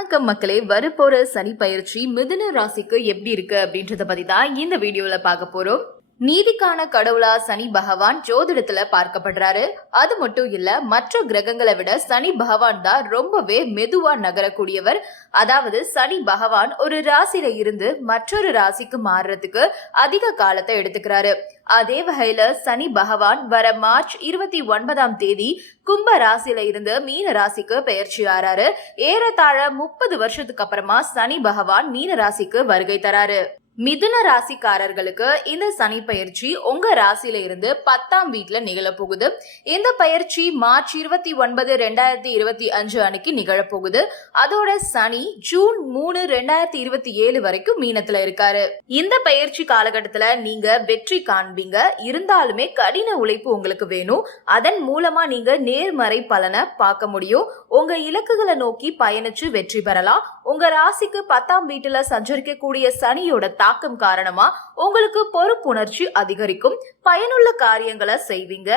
வணக்கம் மக்களே, வரப்போற சனி பயிற்சி மிதுன ராசிக்கு எப்படி இருக்கு அப்படின்றத பத்தி தான் இந்த வீடியோல பார்க்க போறோம். நீதிக்கான கடவுளா சனி பகவான் ஜோதிடத்துல பார்க்கப்படுறாரு. அது மட்டும் இல்ல, மற்ற கிரகங்களை விட சனி பகவான் தான் ரொம்பவே மெதுவா நகரக்கூடியவர். அதாவது சனி பகவான் ஒரு ராசியில இருந்து மற்றொரு ராசிக்கு மாறுறதுக்கு அதிக காலத்தை எடுத்துக்கிறாரு. அதே வகையில சனி பகவான் வர மார்ச் 29ஆம் தேதி கும்ப ராசியில இருந்து மீன ராசிக்கு பெயர்ச்சி ஆறாரு. ஏறத்தாழ 30 வருஷத்துக்கு அப்புறமா சனி பகவான் மீன ராசிக்கு வருகை தராரு. மிதுன ராசிக்காரர்களுக்கு இந்த சனி பயிற்சி உங்க ராசியில இருந்து 10ஆம் வீட்டுல நிகழப்போகுது. இந்த பயிற்சி மார்ச் 29, 2025 அன்னைக்கு நிகழப்போகுது. அதோட சனி ஜூன் 3, 2027 வரைக்கும் மீனத்துல இருக்காரு. இந்த பயிற்சி காலகட்டத்துல நீங்க வெற்றி காண்பீங்க. இருந்தாலுமே கடின உழைப்பு உங்களுக்கு வேணும். அதன் மூலமா நீங்க நேர்மறை பலனை பார்க்க முடியும். உங்க இலக்குகளை நோக்கி பயணிச்சு வெற்றி பெறலாம். உங்க ராசிக்கு 10ஆம் வீட்டுல சஞ்சரிக்கக்கூடிய சனியோட தாக்கம் காரணமா உங்களுக்கு பொறுப்புணர்ச்சி அதிகரிக்கும். பயனுள்ள காரியங்களை செய்வீங்க.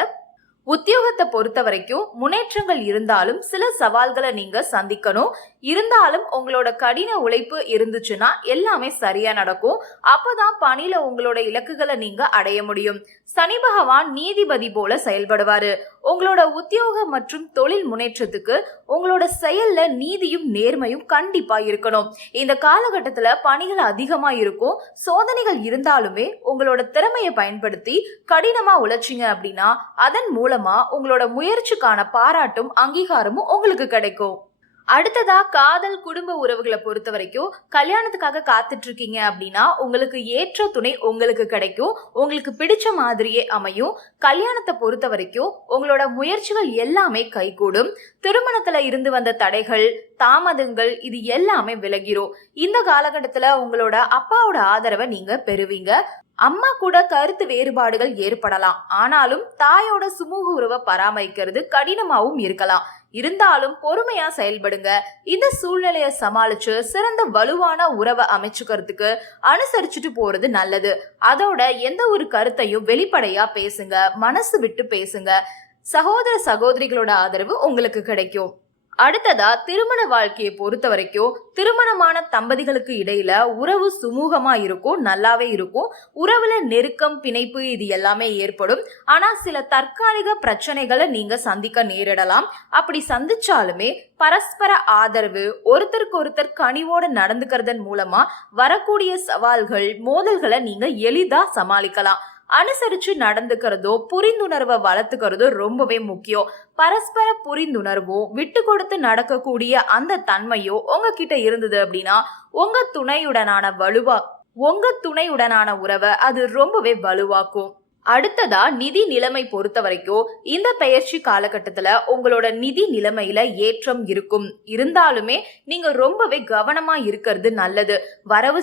உத்தியோகத்தை பொறுத்த வரைக்கும் முன்னேற்றங்கள் இருந்தாலும் சில சவால்களை நீங்க சந்திக்கணும். இருந்தாலும் உங்களோட கடின உழைப்பு இருந்துச்சுன்னா எல்லாமே சரியா நடக்கும். அப்பதான் பணியில உங்களோட இலக்குகளை நீங்க அடைய முடியும். சனி பகவான் நீதிபதி போல செயல்படுவாரு. உங்களோட உத்தியோக மற்றும் தொழில் முன்னேற்றத்துக்கு உங்களோட செயல்ல நீதியும் நேர்மையும் கண்டிப்பா இருக்கணும். இந்த காலகட்டத்துல பணிகள் அதிகமா இருக்கும். சோதனைகள் இருந்தாலுமே உங்களோட திறமையை பயன்படுத்தி கடினமா உழைச்சிங்க அப்படின்னா அதன் மூலமா உங்களோட முயற்சிக்கான பாராட்டும் அங்கீகாரமும் உங்களுக்கு கிடைக்கும். அடுத்ததா காதல் குடும்ப உறவுகளை பொறுத்த வரைக்கும் கல்யாணத்துக்காக காத்துட்டு இருக்கீங்க அப்படின்னா உங்களுக்கு ஏற்ற துணை உங்களுக்கு கிடைக்கும். உங்களுக்கு பிடிச்ச மாதிரியே அமையும். கல்யாணத்தை பொறுத்த வரைக்கும் உங்களோட முயற்சிகள் எல்லாமே கைகூடும். திருமணத்துல இருந்து வந்த தடைகள், தாமதங்கள் இது எல்லாமே விலகிரும். இந்த காலகட்டத்துல உங்களோட அப்பாவோட ஆதரவை நீங்க பெறுவீங்க. அம்மா கூட கருத்து வேறுபாடுகள் ஏற்படலாம். ஆனாலும் தாயோட சுமூக உறவை பராமரிக்கிறது கடினமாவும் இருக்கலாம். இருந்தாலும் பொறுமையா செயல்படுங்க. இந்த சூழ்நிலையை சமாளிச்சு சிறந்த வலுவான உறவை அமைச்சுக்கிறதுக்கு அனுசரிச்சுட்டு போறது நல்லது. அதோட எந்த ஒரு கருத்தையும் வெளிப்படையா பேசுங்க. மனசு விட்டு பேசுங்க. சகோதர சகோதரிகளோட ஆதரவு உங்களுக்கு கிடைக்கும். அடுத்ததா திருமண வாழ்க்கையை பொறுத்த வரைக்கும் திருமணமான தம்பதிகளுக்கு இடையில உறவு சுமூகமா இருக்கும், நல்லாவே இருக்கும். உறவுல நெருக்கம், பிணைப்பு இது எல்லாமே ஏற்படும். ஆனா சில தற்காலிக பிரச்சனைகளை நீங்க சந்திக்க நேரிடலாம். அப்படி சந்திச்சாலுமே பரஸ்பர ஆதரவு, ஒருத்தருக்கு ஒருத்தர் கனிவோட நடந்துக்கிறதன் மூலமா வரக்கூடிய சவால்கள், மோதல்களை நீங்க எளிதா சமாளிக்கலாம். அனுசரிச்சு நடந்துக்கிறதோ புரிந்துணர்வை வளர்த்துக்கிறதோ ரொம்பவே முக்கியம். பரஸ்பர புரிந்துணர்வோ விட்டு கொடுத்து நடக்கக்கூடிய அந்த தன்மையோ உங்ககிட்ட இருந்தது அப்படின்னா உங்க துணையுடனான உறவை அது ரொம்பவே வலுவாக்கும். அடுத்ததா நிதி நிலைமை பொறுத்த வரைக்கும் இந்த பெயர்ச்சி காலகட்டத்துல உங்களோட நிதி நிலைமையில ஏற்றம் இருக்கும். இருந்தாலுமே நீங்க ரொம்பவே கவனமா இருக்கிறது நல்லது. வரவு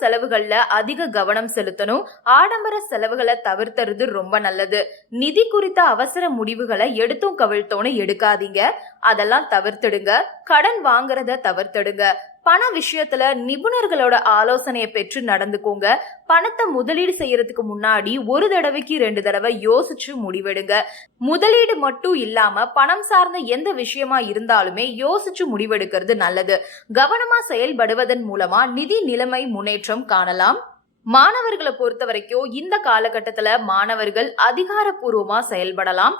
செலவுகள்ல அதிக கவனம் செலுத்தணும். ஆடம்பர செலவுகளை தவிர்த்துறது ரொம்ப நல்லது. நிதி குறித்த அவசர முடிவுகளை எடுத்தும் கவிழ்த்தோன்னு எடுக்காதீங்க. அதெல்லாம் தவிர்த்துடுங்க. கடன் வாங்குறத தவிர்த்துடுங்க. பண விஷயத்துல நிபுணர்களோட ஆலோசனையை பெற்று நடந்துக்கோங்க. பணத்தை முதலீடு செய்யறதுக்கு முன்னாடி ஒரு தடவைக்கு 2 தடவை யோசிச்சு முடிவெடுங்க. முதலீடு மட்டும் இல்லாம பணம் சார்ந்த எந்த விஷயமா இருந்தாலுமே யோசிச்சு முடிவெடுக்கிறது நல்லது. கவனமா செயல்படுவதன் மூலமா நிதி நிலைமை முன்னேற்றம் காணலாம். மாணவர்களை பொறுத்த வரைக்கும் இந்த காலகட்டத்துல மாணவர்கள் அதிகாரப்பூர்வமா செயல்படலாம்.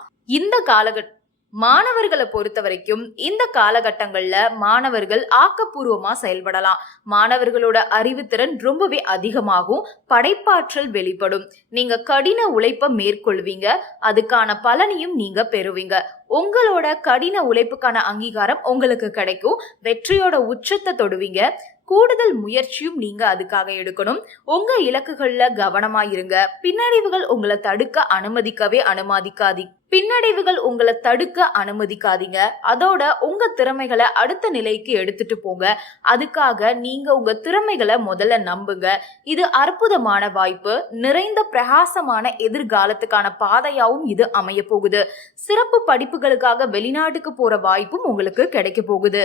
மாணவர்களை பொறுத்த வரைக்கும் இந்த காலகட்டங்கள்ல மாணவர்கள் ஆக்கப்பூர்வமா செயல்படலாம். மாணவர்களோட அறிவுத்திறன் ரொம்பவே அதிகமாகும். படைப்பாற்றல் வெளிப்படும். நீங்க கடின உழைப்பை மேற்கொள்வீங்க. அதுக்கான பலனையும் நீங்க பெறுவீங்க. உங்களோட கடின உழைப்புக்கான அங்கீகாரம் உங்களுக்கு கிடைக்கும். வெற்றியோட உச்சத்தை தொடுவீங்க. கூடுதல் முயற்சியும் நீங்க அதுக்காக எடுக்கணும். உங்க இலக்குகள்ல கவனமா இருங்க. பின்னடைவுகள் உங்களை தடுக்க அனுமதிக்காதீங்க. அதோட உங்க திறமைகளை அடுத்த நிலைக்கு எடுத்துட்டு போங்க. அதுக்காக நீங்க உங்க திறமைகளை முதல்ல நம்புங்க. இது அற்புதமான வாய்ப்பு. நிறைந்த பிரகாசமான எதிர்காலத்துக்கான பாதையாவும் இது அமைய போகுது. சிறப்பு படிப்புகளுக்காக வெளிநாட்டுக்கு போற வாய்ப்பும் உங்களுக்கு கிடைக்க போகுது.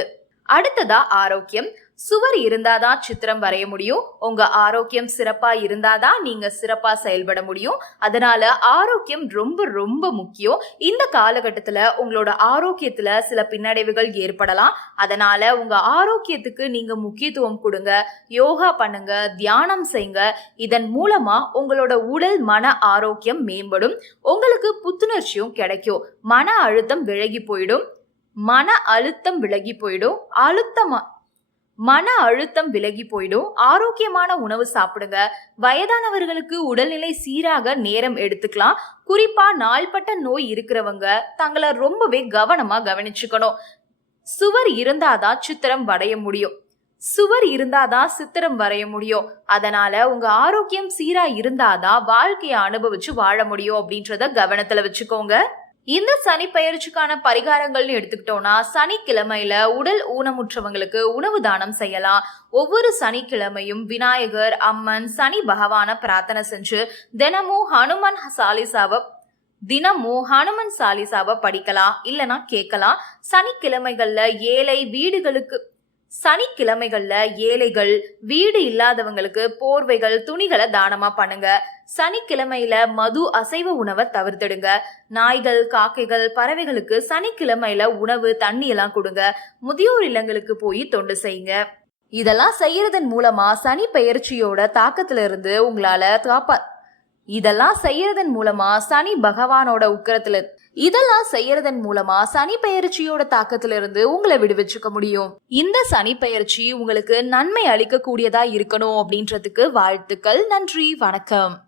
அடுத்ததா ஆரோக்கியம். சுவர் இருந்தாதான் சித்திரம் வரைய முடியும். உங்க ஆரோக்கியம் சிறப்பா இருந்தாதான் நீங்க சிறப்பா செயல்பட முடியும். அதனால ஆரோக்கியம் ரொம்ப ரொம்ப முக்கியம். இந்த காலகட்டத்துல உங்களோட ஆரோக்கியத்துல சில பின்னடைவுகள் ஏற்படலாம். அதனால உங்க ஆரோக்கியத்துக்கு நீங்க முக்கியத்துவம் கொடுங்க. யோகா பண்ணுங்க, தியானம் செய்யுங்க. இதன் மூலமா உங்களோட உடல் மன ஆரோக்கியம் மேம்படும். உங்களுக்கு புத்துணர்ச்சியும் கிடைக்கும். மன அழுத்தம் விலகி போயிடும். மன அழுத்தம் விலகி போயிடும். ஆரோக்கியமான உணவு சாப்பிடுங்க. வயதானவர்களுக்கு உடல்நிலை சீராக நேரம் எடுத்துக்கலாம். குறிப்பா நாள்பட்ட நோய் இருக்கிறவங்க தங்களை ரொம்பவே கவனமா கவனிச்சுக்கணும். சுவர் இருந்தாதான் சித்திரம் வரைய முடியும். அதனால உங்க ஆரோக்கியம் சீரா இருந்தாதான் வாழ்க்கையை அனுபவிச்சு வாழ முடியும் அப்படின்றத கவனத்துல வச்சுக்கோங்க. இந்த சனி பெயர்ச்சிக்கான பரிகாரங்கள்னு எடுத்துக்கிட்டோம்னா, சனிக்கிழமையில உடல் ஊனமுற்றவங்களுக்கு உணவு தானம் செய்யலாம். ஒவ்வொரு சனிக்கிழமையும் விநாயகர், அம்மன், சனி பகவான பிரார்த்தனை செஞ்சு தினமும் ஹனுமன் சாலிசாவை படிக்கலாம், இல்லனா கேட்கலாம். சனிக்கிழமைகள்ல ஏழைகள், வீடு இல்லாதவங்களுக்கு போர்வைகள், துணிகளை தானமா பண்ணுங்க. சனிக்கிழமையில மது, அசைவ உணவை தவிர்த்திடுங்க. நாய்கள், காக்கைகள், பறவைகளுக்கு சனிக்கிழமையில உணவு, தண்ணி எல்லாம் கொடுங்க. முதியோர் இல்லங்களுக்கு போய் தொண்டு செய்யுங்க. இதெல்லாம் செய்யறதன் மூலமா சனி பெயர்ச்சியோட தாக்கத்திலிருந்து சனி பகவானோட சனி பெயர்ச்சியோட தாக்கத்திலிருந்து உங்களை விடுவிச்சுக்க முடியும். இந்த சனி பெயர்ச்சி உங்களுக்கு நன்மை அளிக்க கூடியதா இருக்கணும் அப்படின்றதுக்கு வாழ்த்துக்கள். நன்றி, வணக்கம்.